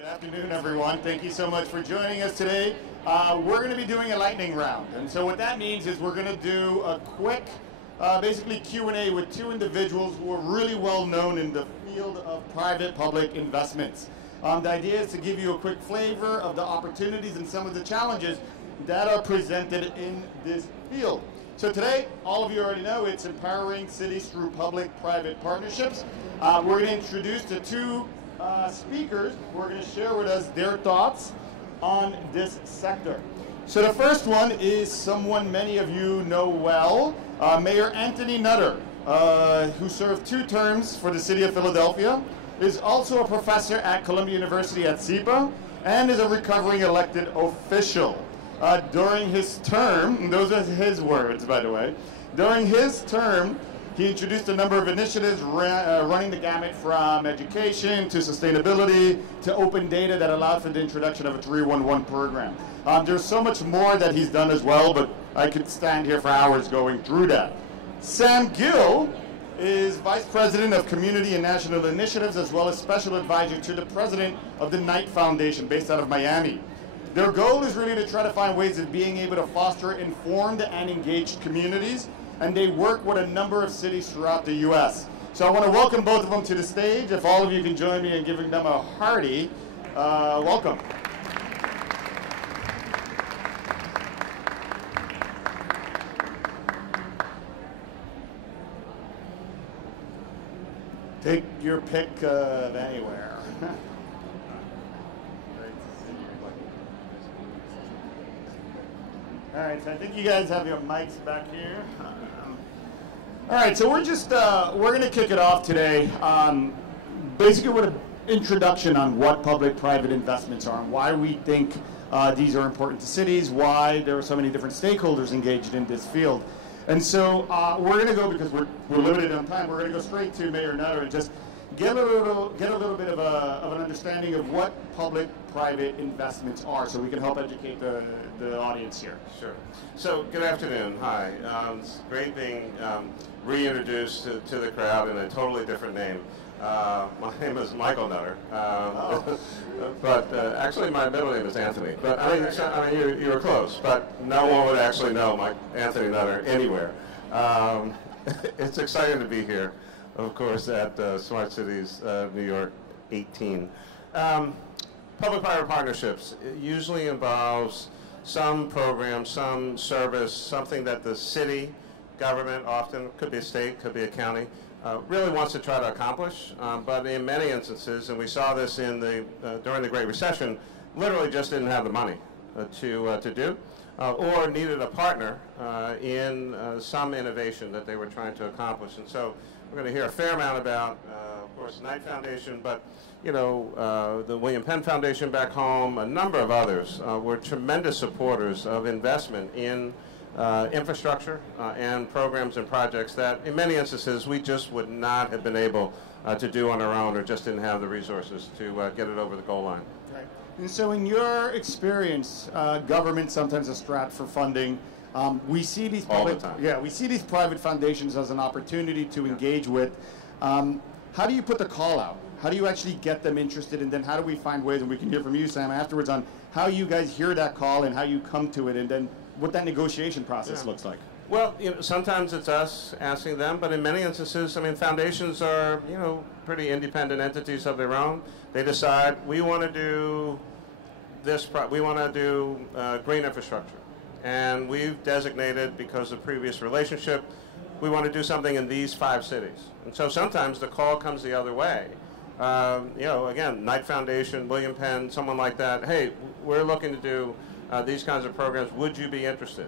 Good afternoon, everyone. Thank you so much for joining us today. We're going to be doing a lightning round. And so what that means is we're going to do a quick, basically Q&A with two individuals who are really well known in the field of private-public investments. The idea is to give you a quick flavor of the opportunities and some of the challenges that are presented in this field. So today, all of you already know, it's empowering cities through public-private partnerships. We're going to introduce the two speakers who are going to share with us their thoughts on this sector. So the first one is someone many of you know well, Mayor Anthony Nutter, who served 2 terms for the city of Philadelphia, is also a professor at Columbia University at SIPA, and is a recovering elected official. During his term, and those are his words, by the way, during his term, he introduced a number of initiatives running the gamut from education to sustainability to open data that allowed for the introduction of a 311 program. There's so much more that he's done as well, but I could stand here for hours going through that. Sam Gill is Vice President of Community and National Initiatives, as well as Special Advisor to the President of the Knight Foundation, based out of Miami. Their goal is really to try to find ways of being able to foster informed and engaged communities, and they work with a number of cities throughout the U.S. So I want to welcome both of them to the stage. If all of you can join me in giving them a hearty welcome. Take your pick of anywhere. All right, so I think you guys have your mics back here. All right, so we're going to kick it off today, basically with an introduction on what public-private investments are and why we think these are important to cities, why there are so many different stakeholders engaged in this field. And so we're going to go, because we're limited on time, we're going to go straight to Mayor Nutter and just get a little bit of an understanding of what public-private investments are, so we can help educate the audience here. Sure. So good afternoon. Hi. It's great being reintroduced to the crowd in a totally different name. My name is Michael Nutter, but actually my middle name is Anthony. But I mean, you were close, but no one would actually know Anthony Nutter anywhere. It's exciting to be here, of course, at Smart Cities New York 18. Public-private partnerships usually involves some program, some service, something that the city, government, often could be a state, could be a county, really wants to try to accomplish. But in many instances, and we saw this in during the Great Recession, literally just didn't have the money to do, or needed a partner in some innovation that they were trying to accomplish. And so we're going to hear a fair amount about, of course, the Knight Foundation, but you know, the William Penn Foundation back home, a number of others were tremendous supporters of investment in infrastructure and programs and projects that in many instances we just would not have been able to do on our own, or just didn't have the resources to get it over the goal line. Right. And so in your experience, government sometimes is strapped for funding. We see these we see these private foundations as an opportunity to engage with. How do you put the call out? How do you actually get them interested, and then how do we find ways, and we can hear from you, Sam, afterwards, on how you guys hear that call and how you come to it, and then what that negotiation process looks like? Well, you know, sometimes it's us asking them, but in many instances, I mean, foundations are, you know, pretty independent entities of their own. They decide, we want to do this, we want to do green infrastructure. And we've designated, because of previous relationship, we want to do something in these 5 cities. And so sometimes the call comes the other way. You know, again, Knight Foundation, William Penn, someone like that, hey, we're looking to do these kinds of programs. Would you be interested?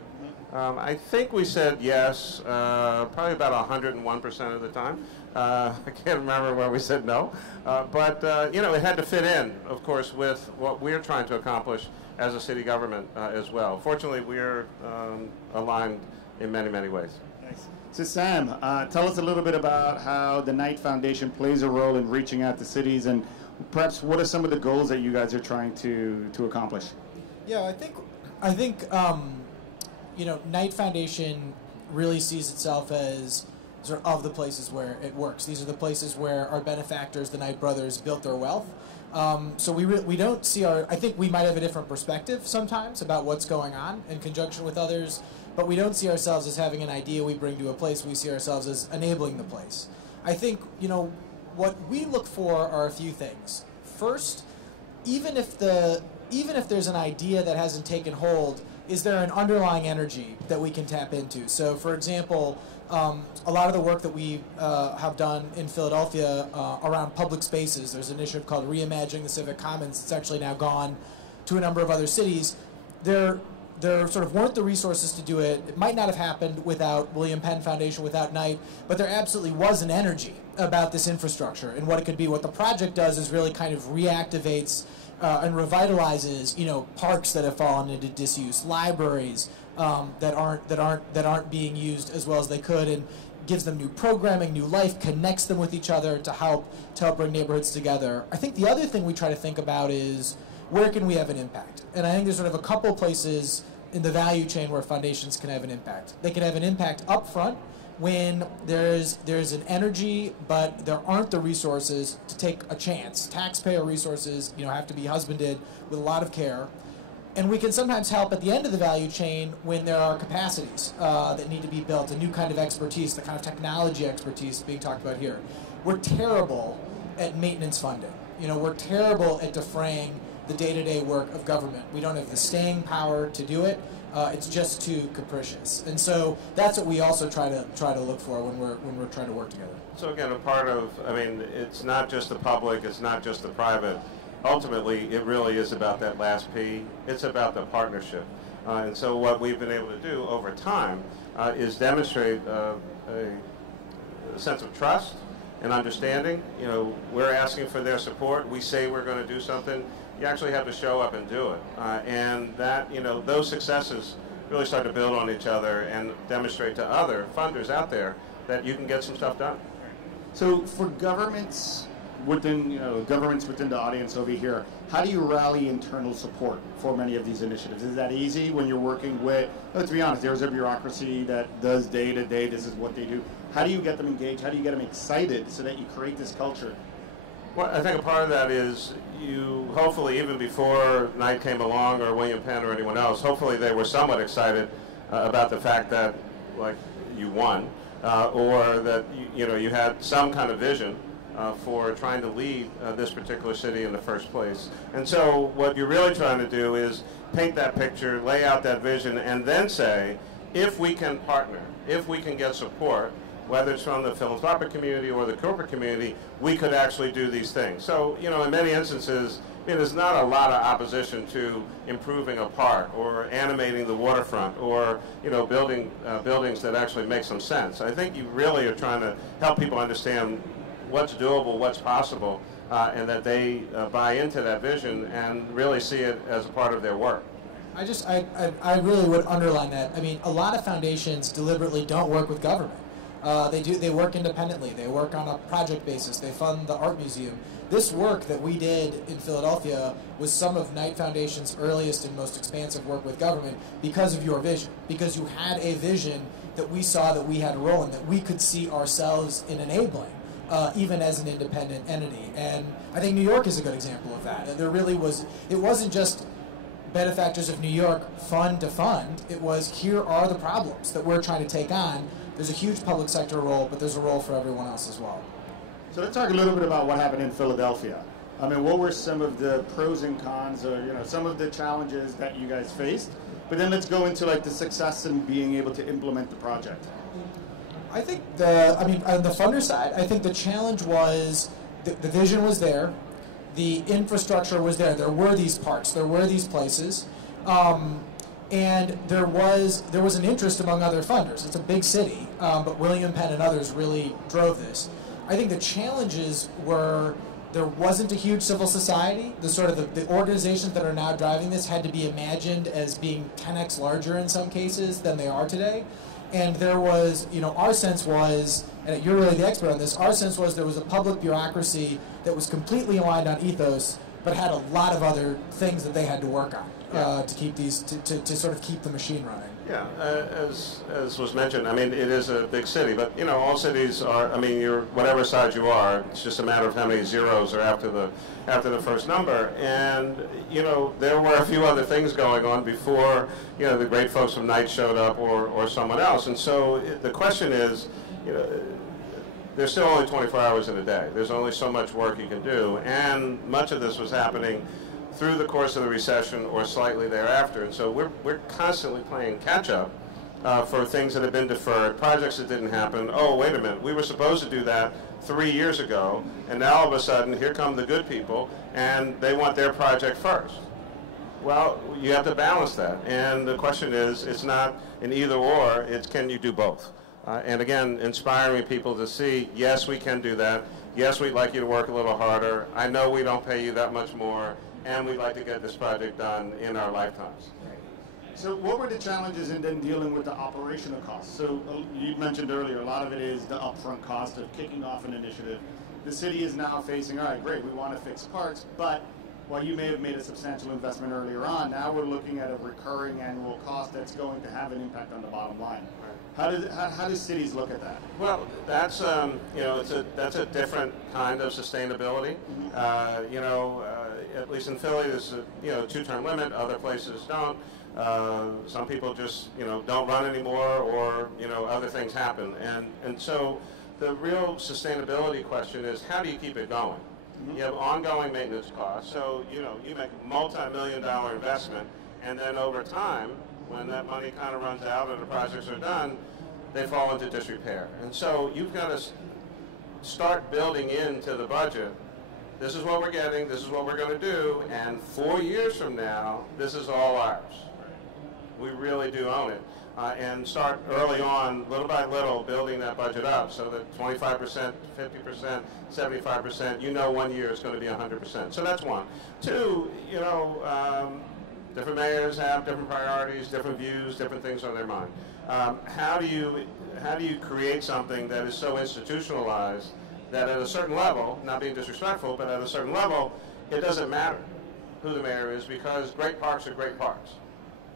I think we said yes, probably about 101% of the time. I can't remember where we said no. But, you know, it had to fit in, of course, with what we're trying to accomplish as a city government as well. Fortunately, we're aligned in many, many ways. Nice. So Sam, tell us a little bit about how the Knight Foundation plays a role in reaching out to cities, and perhaps what are some of the goals that you guys are trying to accomplish? Yeah, I think you know, Knight Foundation really sees itself as sort of the places where it works. These are the places where our benefactors, the Knight brothers, built their wealth. So we don't see I think we might have a different perspective sometimes about what's going on in conjunction with others, but we don't see ourselves as having an idea we bring to a place. We see ourselves as enabling the place. I think, what we look for are a few things. First, even if there's an idea that hasn't taken hold, is there an underlying energy that we can tap into? So, for example, a lot of the work that we have done in Philadelphia around public spaces, there's an initiative called Reimagining the Civic Commons. It's actually now gone to a number of other cities. There sort of weren't the resources to do it. It might not have happened without William Penn Foundation, without Knight, but there absolutely was an energy about this infrastructure and what it could be. What the project does is really kind of reactivates and revitalizes, parks that have fallen into disuse, libraries that aren't being used as well as they could, and gives them new programming, new life, connects them with each other to help bring neighborhoods together. I think the other thing we try to think about is where can we have an impact? And I think there's sort of a couple places in the value chain where foundations can have an impact. They can have an impact up front when there's an energy, but there aren't the resources to take a chance. Taxpayer resources, have to be husbanded with a lot of care. And we can sometimes help at the end of the value chain when there are capacities that need to be built, a new kind of expertise, the kind of technology expertise being talked about here. We're terrible at maintenance funding. We're terrible at defraying the day-to-day work of government. We don't have the staying power to do it. It's just too capricious, and so that's what we also try to look for when we're trying to work together. So again, it's not just the public, it's not just the private. Ultimately, it really is about that last P. It's about the partnership, and so what we've been able to do over time is demonstrate a sense of trust and understanding. We're asking for their support. We say we're going to do something. You actually have to show up and do it. And that, those successes really start to build on each other and demonstrate to other funders out there that you can get some stuff done. So for governments within the audience over here, how do you rally internal support for many of these initiatives? Is that easy when you're working with, let's be honest, there's a bureaucracy that does day to day, this is what they do. How do you get them engaged? How do you get them excited so that you create this culture? Well, I think a part of that is you, hopefully, even before Knight came along or William Penn or anyone else, hopefully they were somewhat excited about the fact that, you won, or that, you had some kind of vision for trying to lead this particular city in the first place. And so what you're really trying to do is paint that picture, lay out that vision, and then say, if we can partner, if we can get support, whether it's from the philanthropic community or the corporate community, we could actually do these things. So, in many instances, there's not a lot of opposition to improving a park or animating the waterfront or, building buildings that actually make some sense. I think you really are trying to help people understand what's doable, what's possible, and that they buy into that vision and really see it as a part of their work. I really would underline that. A lot of foundations deliberately don't work with government. They work independently. They work on a project basis. They fund the art museum. This work that we did in Philadelphia was some of Knight Foundation's earliest and most expansive work with government because of your vision, because you had a vision that we saw that we had a role in, that we could see ourselves in enabling, even as an independent entity. And I think New York is a good example of that. There really was, it wasn't just benefactors of New York fund to fund. It was, here are the problems that we're trying to take on. There's a huge public sector role, but there's a role for everyone else as well. So let's talk a little bit about what happened in Philadelphia. What were some of the pros and cons, or some of the challenges that you guys faced? But then let's go into the success in being able to implement the project. I think on the funder side, I think the challenge was the vision was there, the infrastructure was there. There were these parks, there were these places. And there was an interest among other funders. It's a big city, but William Penn and others really drove this. I think the challenges were there wasn't a huge civil society. The organizations that are now driving this had to be imagined as being 10x larger in some cases than they are today. And there was, our sense was, and you're really the expert on this, our sense was there was a public bureaucracy that was completely aligned on ethos, but had a lot of other things that they had to work on. To keep to sort of keep the machine running. Yeah, as was mentioned, I mean, it is a big city, but you know, all cities are. I mean, you're whatever side you are. It's just a matter of how many zeros are after the first number. And you know, there were a few other things going on before you know the great folks from Knight showed up or someone else. And so the question is, you know, there's still only 24 hours in a day. There's only so much work you can do, and much of this was happening through the course of the recession or slightly thereafter. And so we're constantly playing catch up for things that have been deferred, projects that didn't happen. Oh, wait a minute, we were supposed to do that 3 years ago, and now all of a sudden here come the good people and they want their project first. Well, you have to balance that. And the question is, it's not an either or, it's can you do both? And again, inspiring people to see, yes, we can do that. Yes, we'd like you to work a little harder. I know we don't pay you that much more, and we'd like to get this project done in our lifetimes. So what were the challenges in then dealing with the operational costs? So you mentioned earlier, a lot of it is the upfront cost of kicking off an initiative. The city is now facing, all right, great, we want to fix parts, but while you may have made a substantial investment earlier on, now we're looking at a recurring annual cost that's going to have an impact on the bottom line. How do cities look at that? Well, that's you know, that's a different kind of sustainability. You know, at least in Philly, there's a you know 2-term limit. Other places don't. Some people just you know don't run anymore, or you know other things happen. And so the real sustainability question is how do you keep it going? You have ongoing maintenance costs. So you know you make a multi-million-dollar investment, and then over time, when that money kind of runs out and the projects are done, they fall into disrepair. And so you've got to start building into the budget, this is what we're getting, this is what we're going to do, and 4 years from now, this is all ours. We really do own it. And start early on, little by little, building that budget up so that 25%, 50%, 75%, you know 1 year is going to be 100%. So that's one. Two, you know, different mayors have different priorities, different views, different things on their mind. How do you create something that is so institutionalized that at a certain level, not being disrespectful, but at a certain level, it doesn't matter who the mayor is because great parks are great parks,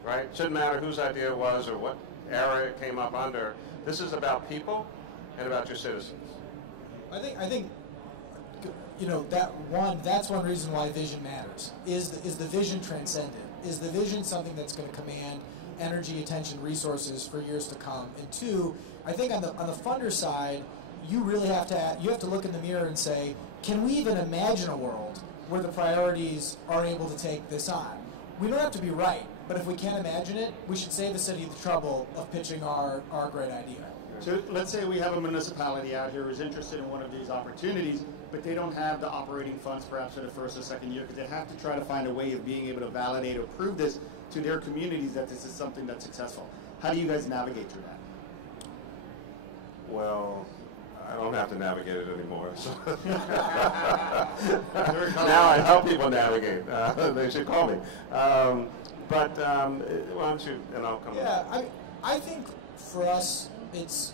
right? It shouldn't matter whose idea it was or what era it came up under. This is about people and about your citizens. I think you know that's one reason why vision matters. Is the vision transcendent? Is the vision something that's going to command energy, attention, resources for years to come? And two, I think on the funder side, you really have to look in the mirror and say, can we even imagine a world where the priorities are able to take this on? We don't have to be right, but if we can't imagine it, we should save the city the trouble of pitching our great idea. So let's say we have a municipality out here who's interested in one of these opportunities, but they don't have the operating funds perhaps for the first or second year because they have to try to find a way of being able to validate or prove this to their communities that this is something that's successful. How do you guys navigate through that? Well, I don't have to navigate it anymore. So. Now I help people navigate. They should call me. But why don't you, and I'll come back. Yeah, I think for us, it's,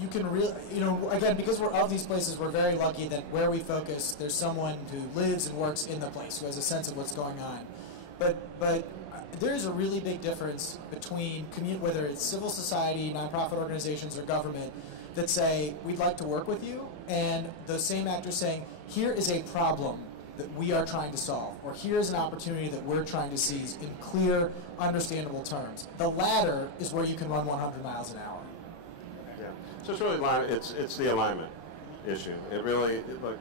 you can really, you know, again, because we're of these places, we're very lucky that where we focus, there's someone who lives and works in the place, who has a sense of what's going on. But there's a really big difference between, whether it's civil society, nonprofit organizations, or government, that say, we'd like to work with you, and the same actor saying, here is a problem that we are trying to solve, or here's an opportunity that we're trying to seize in clear, understandable terms. The latter is where you can run 100 miles an hour. Yeah. So it's really it's the alignment issue. It really, look,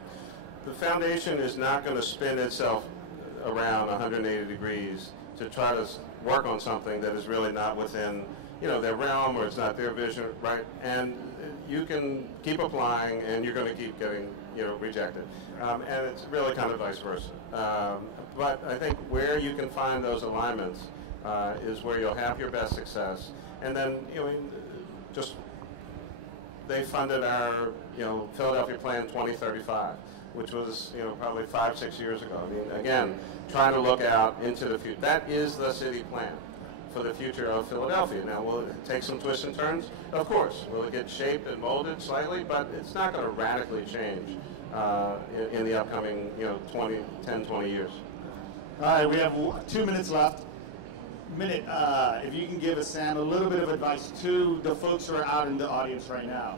the foundation is not going to spin itself around 180 degrees to try to work on something that is really not within, you know, their realm or it's not their vision, right? And you can keep applying and you're going to keep getting, you know, rejected. And it's really kind of vice versa. But I think where you can find those alignments is where you'll have your best success. And then, you know, just they funded our, you know, Philadelphia Plan 2035, which was, you know, probably 5-6 years ago. I mean, again, trying to look out into the future. That is the city plan for the future of Philadelphia. Now, will it take some twists and turns? Of course. Will it get shaped and molded slightly? But it's not going to radically change in the upcoming, you know, 10, 20 years. All right, we have 2 minutes left. minute, if you can give us, Sam, a little bit of advice to the folks who are out in the audience right now.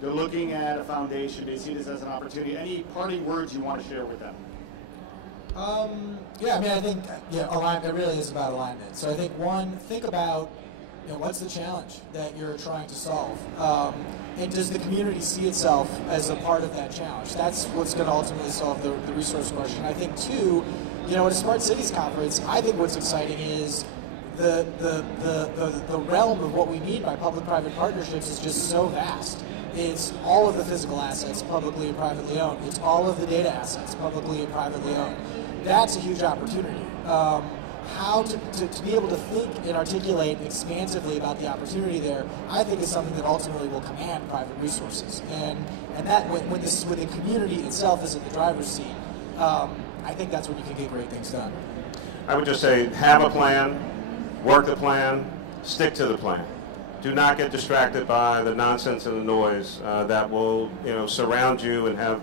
They're looking at a foundation. They see this as an opportunity. Any parting words you want to share with them? Yeah, I mean, I think alignment. It really is about alignment. So I think one, think about what's the challenge that you're trying to solve, and does the community see itself as a part of that challenge? That's what's going to ultimately solve the resource question. I think two, at a Smart Cities conference, I think what's exciting is the realm of what we need by public-private partnerships is just so vast. It's all of the physical assets, publicly and privately owned. It's all of the data assets, publicly and privately owned. That's a huge opportunity. How to be able to think and articulate expansively about the opportunity there, I think is something that ultimately will command private resources. And that when the community itself is in the driver's seat, I think that's when you can get great things done. I would just say, have a plan, work the plan, stick to the plan. Do not get distracted by the nonsense and the noise that will, surround you and have,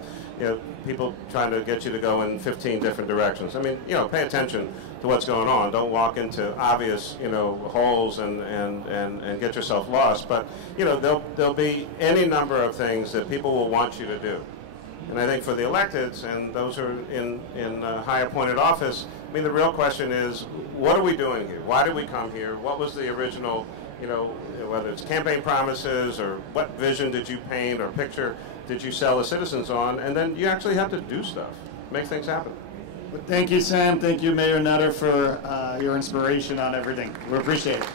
people trying to get you to go in 15 different directions. I mean, pay attention to what's going on. Don't walk into obvious, holes and get yourself lost. But, there'll be any number of things that people will want you to do. And I think for the electeds and those who are in high appointed office, I mean, the real question is, what are we doing here? Why did we come here? What was the original, whether it's campaign promises or what vision did you paint or picture did you sell the citizens on? And then you actually have to do stuff, make things happen. Well, thank you, Sam. Thank you, Mayor Nutter, for your inspiration on everything. We appreciate it.